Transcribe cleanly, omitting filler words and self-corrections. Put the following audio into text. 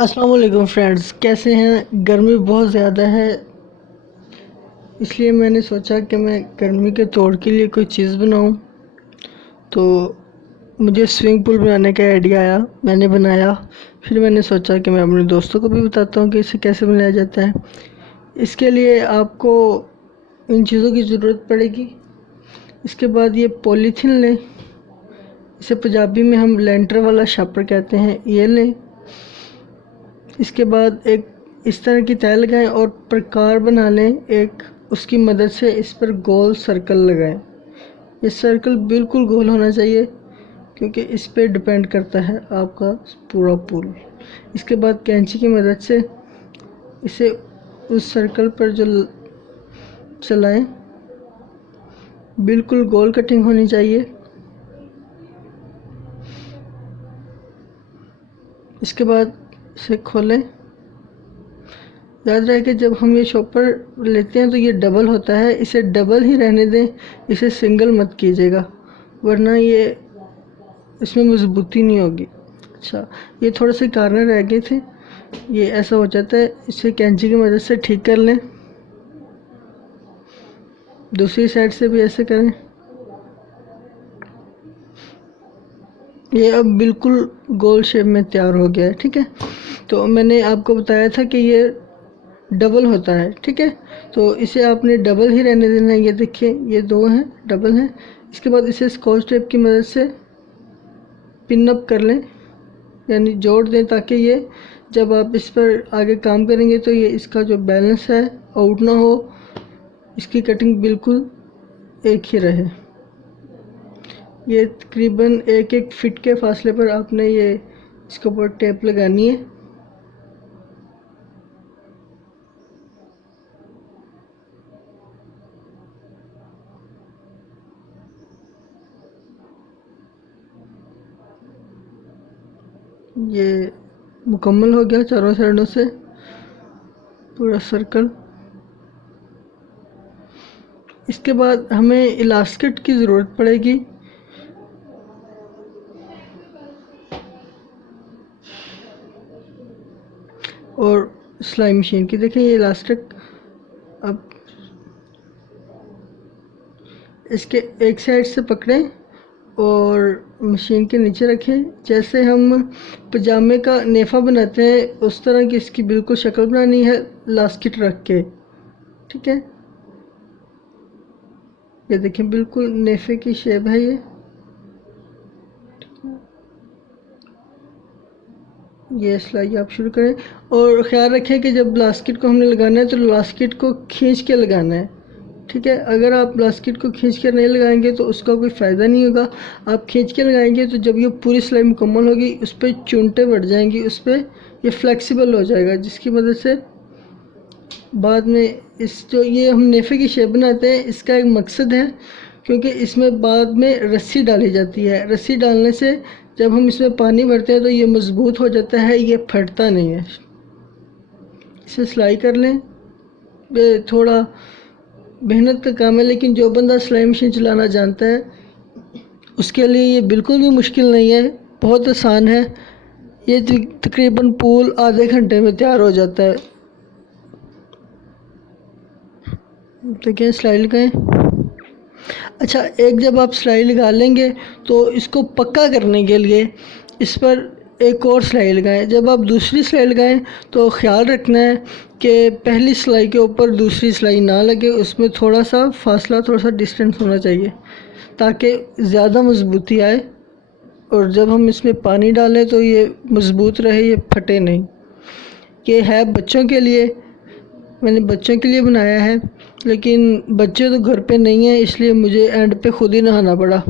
अस्सलाम वालेकुम फ्रेंड्स, कैसे हैं। गर्मी बहुत ज़्यादा है, इसलिए मैंने सोचा कि मैं गर्मी के तोड़ के लिए कोई चीज़ बनाऊं। तो मुझे स्विमिंग पूल बनाने का आइडिया आया, मैंने बनाया। फिर मैंने सोचा कि मैं अपने दोस्तों को भी बताता हूं कि इसे कैसे बनाया जाता है। इसके लिए आपको इन चीज़ों की ज़रूरत पड़ेगी। इसके बाद ये पॉलीथीन लें, इसे पंजाबी में हम लेंटर वाला छापर कहते हैं, ये लें। इसके बाद एक इस तरह की तय लगाएं और प्रकार बना लें एक, उसकी मदद से इस पर गोल सर्कल लगाएं। ये सर्कल बिल्कुल गोल होना चाहिए क्योंकि इस पे डिपेंड करता है आपका पूरा पुल। इसके बाद कैंची की मदद से इसे उस सर्कल पर चलाएं। बिल्कुल गोल कटिंग होनी चाहिए। इसके बाद इसे खोलें। याद रहे कि जब हम ये शॉपर लेते हैं तो ये डबल होता है, इसे डबल ही रहने दें, इसे सिंगल मत कीजिएगा वरना ये इसमें मजबूती नहीं होगी। अच्छा, ये थोड़े से कॉर्नर रह गए थे, ये ऐसा हो जाता है, इसे कैंची की मदद से ठीक कर लें। दूसरी साइड से भी ऐसे करें। ये अब बिल्कुल गोल शेप में तैयार हो गया है। ठीक है, तो मैंने आपको बताया था कि ये डबल होता है। ठीक है, तो इसे आपने डबल ही रहने देना है। ये देखिए, ये दो हैं, डबल हैं। इसके बाद इसे स्कॉच टेप की मदद से पिन अप कर लें, यानी जोड़ दें, ताकि ये जब आप इस पर आगे काम करेंगे तो ये इसका जो बैलेंस है आउट ना हो, इसकी कटिंग बिल्कुल एक ही रहे। ये तकरीबन एक एक फिट के फासले पर आपने ये इसके ऊपर टेप लगानी है। ये मुकम्मल हो गया चारों साइडों से पूरा सर्कल। इसके बाद हमें इलास्टिक की ज़रूरत पड़ेगी। और सिलाई मशीन की देखें, ये इलास्टिक अब इसके एक साइड से पकड़ें और मशीन के नीचे रखें। जैसे हम पजामे का नेफा बनाते हैं उस तरह की इसकी बिल्कुल शक्ल बनानी है, इलास्टिक रख के। ठीक है, ये देखें बिल्कुल नेफे की शेप है ये सिलाई आप शुरू करें। और ख़्याल रखें कि जब बास्केट को हमने लगाना है तो बास्केट को खींच के लगाना है। ठीक है, अगर आप बास्केट को खींच कर नहीं लगाएंगे तो उसका कोई फ़ायदा नहीं होगा। आप खींच के लगाएंगे तो जब ये पूरी सिलाई मुकम्मल होगी उस पर चुनटे बढ़ जाएंगी, उस पर ये फ्लेक्सिबल हो जाएगा, जिसकी मदद से बाद में इस जो ये हम नेफे की शेप बनाते हैं इसका एक मकसद है, क्योंकि इसमें बाद में रस्सी डाली जाती है। रस्सी डालने से जब हम इसमें पानी भरते हैं तो ये मज़बूत हो जाता है, ये फटता नहीं है। इसे सिलाई कर लें। ये थोड़ा मेहनत का काम है, लेकिन जो बंदा सिलाई मशीन चलाना जानता है उसके लिए ये बिल्कुल भी मुश्किल नहीं है, बहुत आसान है। ये तकरीबन पूल आधे घंटे में तैयार हो जाता है। तो क्या सिलाई लगाएं। अच्छा, एक जब आप सिलाई लगा लेंगे तो इसको पक्का करने के लिए इस पर एक और सिलाई लगाएं। जब आप दूसरी सिलाई लगाएं तो ख़्याल रखना है कि पहली सिलाई के ऊपर दूसरी सिलाई ना लगे, उसमें थोड़ा सा फासला, थोड़ा सा डिस्टेंस होना चाहिए ताकि ज़्यादा मज़बूती आए। और जब हम इसमें पानी डालें तो ये मज़बूत रहे, ये फटे नहीं। ये है बच्चों के लिए, मैंने बच्चों के लिए बनाया है, लेकिन बच्चे तो घर पे नहीं हैं, इसलिए मुझे एंड पे खुद ही नहाना पड़ा।